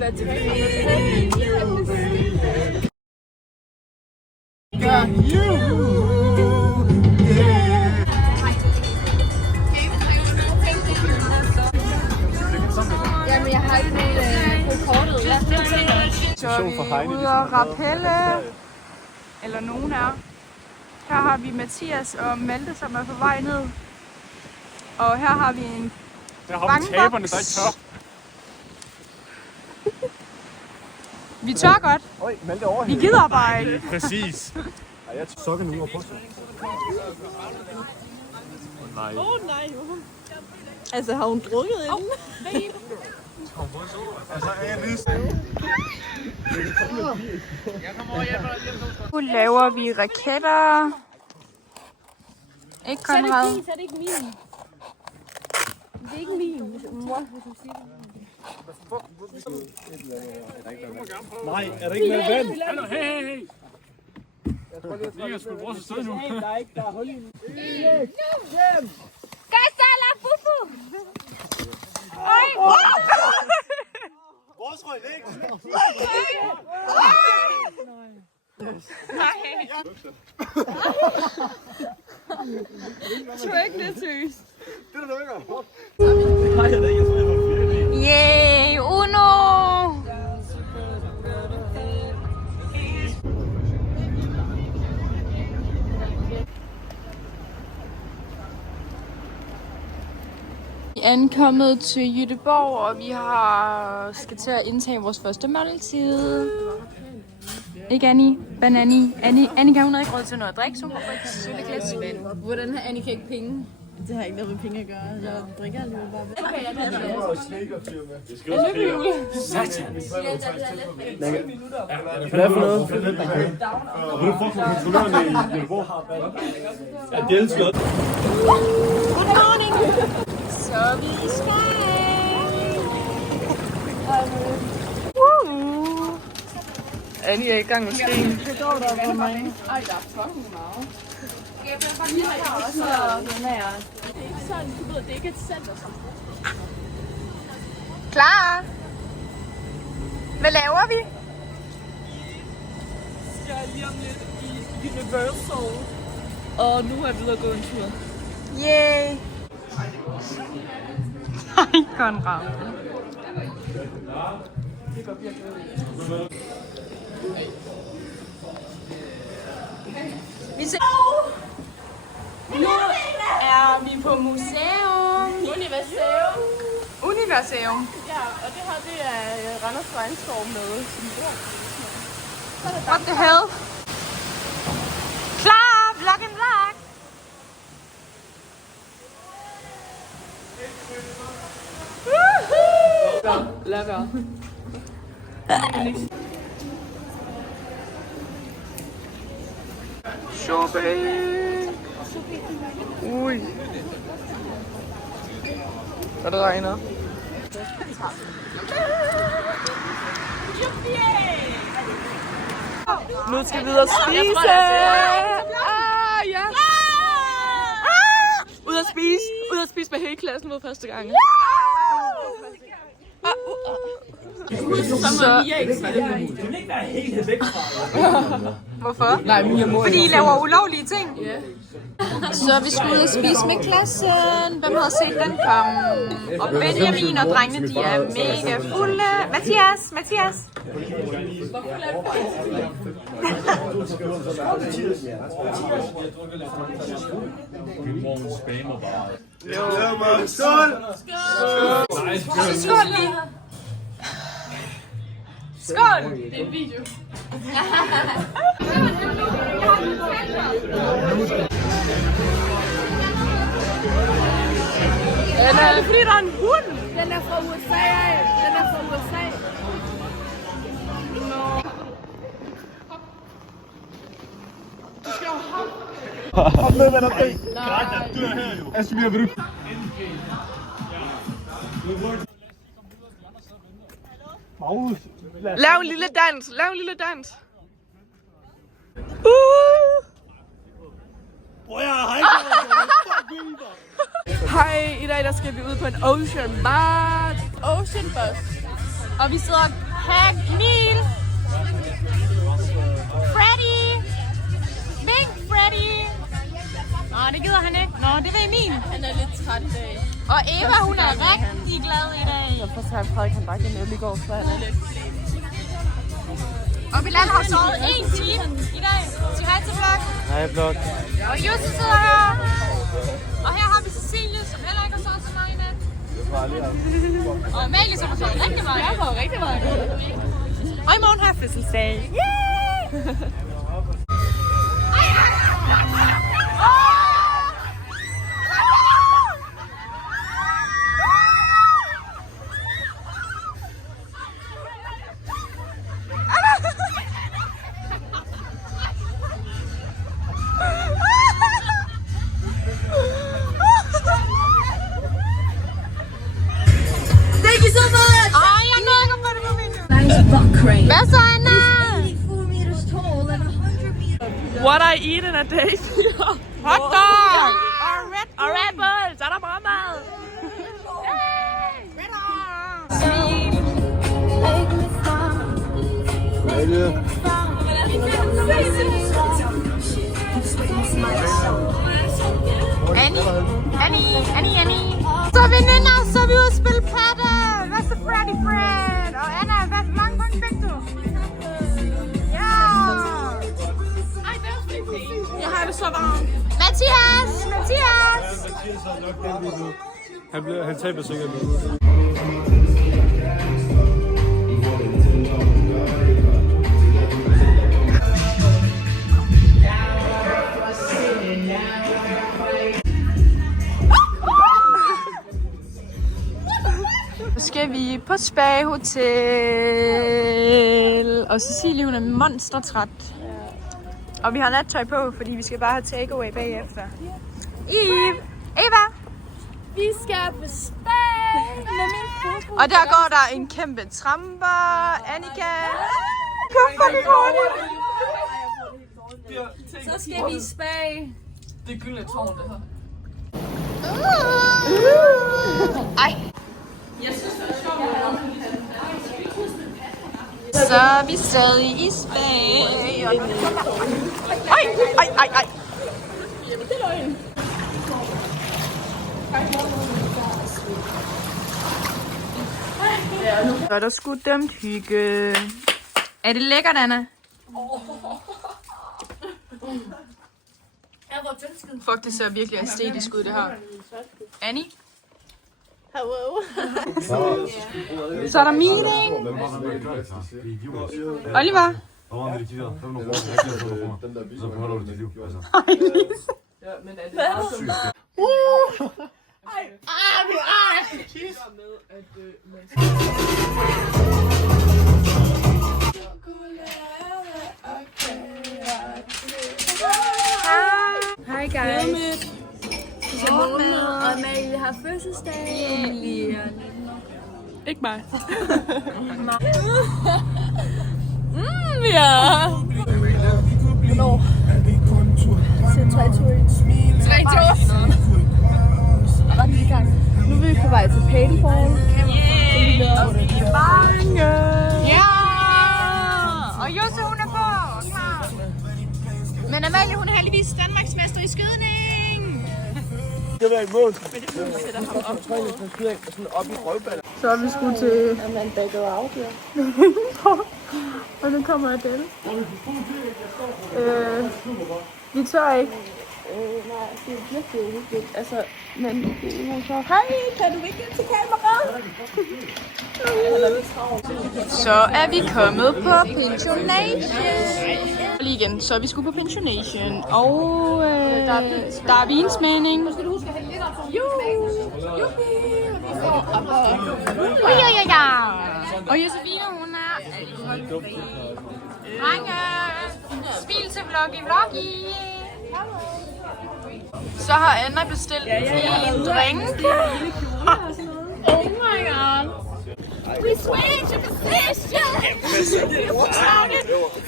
da tage. Jamen, jeg har ikke noget på kortet. Så er vi ude og rappelle, eller nogen er. Her har vi Mathias og Malte, som er på vej ned. Og her har vi en taberne, der ikke tør. Vi tør godt. Vi gider bare ikke. Præcis. Jeg sokker nu over på sig. Nej. Nej. Altså, har hun drukket inden? Nu laver vi raketter. Ikke Konrad? Så er det ikke min. Det er ikke min, mor. Nej, er der ikke mere vand? Hallo, hey. Jeg skal bruge så sted nu. Der er hul i den. Gasala, fufu! Vores røg væk. Tror ikke, det er seriøst. Det er der ikke. Nej, jeg ved ikke, jeg tror, Yay, Uno! Vi er ankommet til Göteborg, og vi skal til at indtage vores første måltid. Ikke Annie? Banani. Annika, hun har ikke råd til noget at drikke, så hun får ikke sølle glas vand. Hvordan har Annika ikke penge? Det har ikke noget med penge at gøre. Jeg drikker alligevel bare vand. Okay, jeg tager det. Hvad for noget? Vil du få kontrollørerne i Göteborg? Ja, det er slået. Good morning! Så vi skal! Annie er i gang med sten. Det går der på mig. Ej, der er fucking meget. Jeg bliver faktisk også den her. Det er ikke sådan, du ved, det er ikke et center som. Klar! Hvad laver vi? Jeg er lige om lidt i Universal. Og nu er vi ude at gå en tur. Yay! Hej, Konrad. Vi ser... Nu er vi på museum. Universeum. Ja, og det her, det er Randers Regnskov med symbol. What the hell? Klar! Vlog and vlog! Lad være. Shopping! Ui. Og det regner. Nu skal vi videre spise! Ja! Ud at spise med hele klassen mod første gang. Så... Hvorfor? Nej, Mia må. Fordi I laver ulovlige ting? Ja. Så vi skulle ud og spise med klassen. Hvem har set den komme? Og Benjamin og drengene, de er mega fulde. Mathias! Skål lige! Skål! Det er en video. Er det fordi, der er en hund? Den er fra USA. Kom med, hvad der er. Jeg dør her jo. Asmir, vil du? Lav en lille dans. Hej, i dag der skal vi ud på en ocean bus. Og vi sidder Camille. Freddy. Vink, Freddy. Nå, det gider han ikke. Nå, det var Emil. Han er lidt træt i dag. Og Eva, hun er rigtig glad i dag. For så har Frederik han drak en øl i går, så han er lidt. Og Bilal har sovet 1 time i dag. Sig hej til vlog. Hej, vlog. Og Jussi sidder her. Og her har vi Cecilie, som heller ikke har sovet så meget i nat. Og Amalie, som har sovet rigtig meget. Jeg får rigtig meget. Og i morgen har jeg fødselsdag. Yeah! Thank you so much! Jeg nåede ikke at få det på video. Hvad så, Anna? What I eat in a day? Hot dog! Og Red Bull! Så er der meget mad! Annie. Så veninder, så er vi ude at spille paddle. Hvad så Freddy Fred? Og Anna, hvor mange point fik du? Ja! Jeg har det så varmt. Mathias! Han taber sikkert nu. Så skal vi på Spa Hotel. Og Cecilie, hun er monstertræt. Og vi har nattøj på, fordi vi skal bare have takeaway bagefter. Eva! Vi skal på spa med min koko. Og der går der en kæmpe tramper. Annika! Kom fucking hurtigt! Så skal vi i spa. Det er gyldne tårn, det her. Ej! Så er vi stadig i Spa. Ej! Det er løgn. Så er der sgu dømt hygge. Er det lækkert, Anna? Fuck, det ser virkelig æstetisk ud, det her. Annie? Hello. Så er der meeting. Oliver? Hej guys. Simone og Amalie har fødselsdag. Ikke mig. Ja. Hvornår? Til 3 tur. Ret i gang. Nu er vi på vej til paintball. Ja! Og Jussi, hun er på. Men Amalie, hun er heldigvis Danmarksmester i skydning. Det skal være i mål. Så er vi sgu til... Man backer out, ja. Og nu kommer Adele. Vi tør ikke. Nej, det er virkelig uhyggeligt. Altså, men det er jo så... Hej, kan du ikke ind til kameraet? Så er vi kommet på pensionation. Lige igen, så er vi sgu på pensionation. Og der er vinsmagning. Ja. Og Josefine, hun er alkoholfri. Drenge, smil til vloggy. Så har Anna bestilt en drink. Oh my god. We switch your position.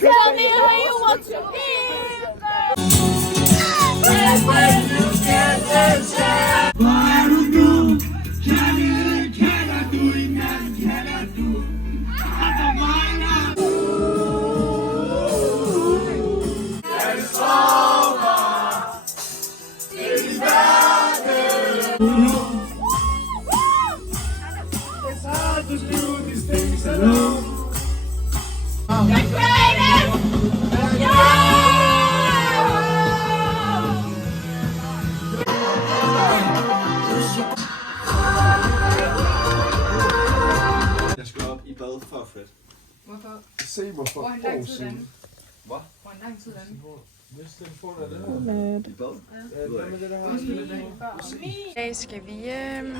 Tell me how you want to live. Jeg skal op i bad før Fred. Hvorfor? Se mig for Hvor en lang år tid siden. den? Hvad? Hvor en lang tid den? Næste telefon er det her. I bad? Ja, hvad med det der her? I dag skal vi hjem.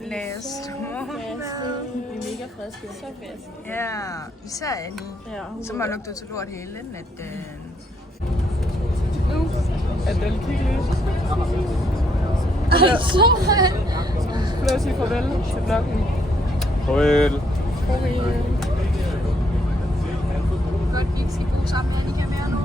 Læst morgenmad. Vi er mega friske. Så friske. Ja, især Annie. Ja, Som har lugtet til lort hele natten. nu er den kigget. Altså, lad os sige farvel til vloggen. Farvel. Farvel. Godt, vi ikke skal bo sammen med Annika mere nu.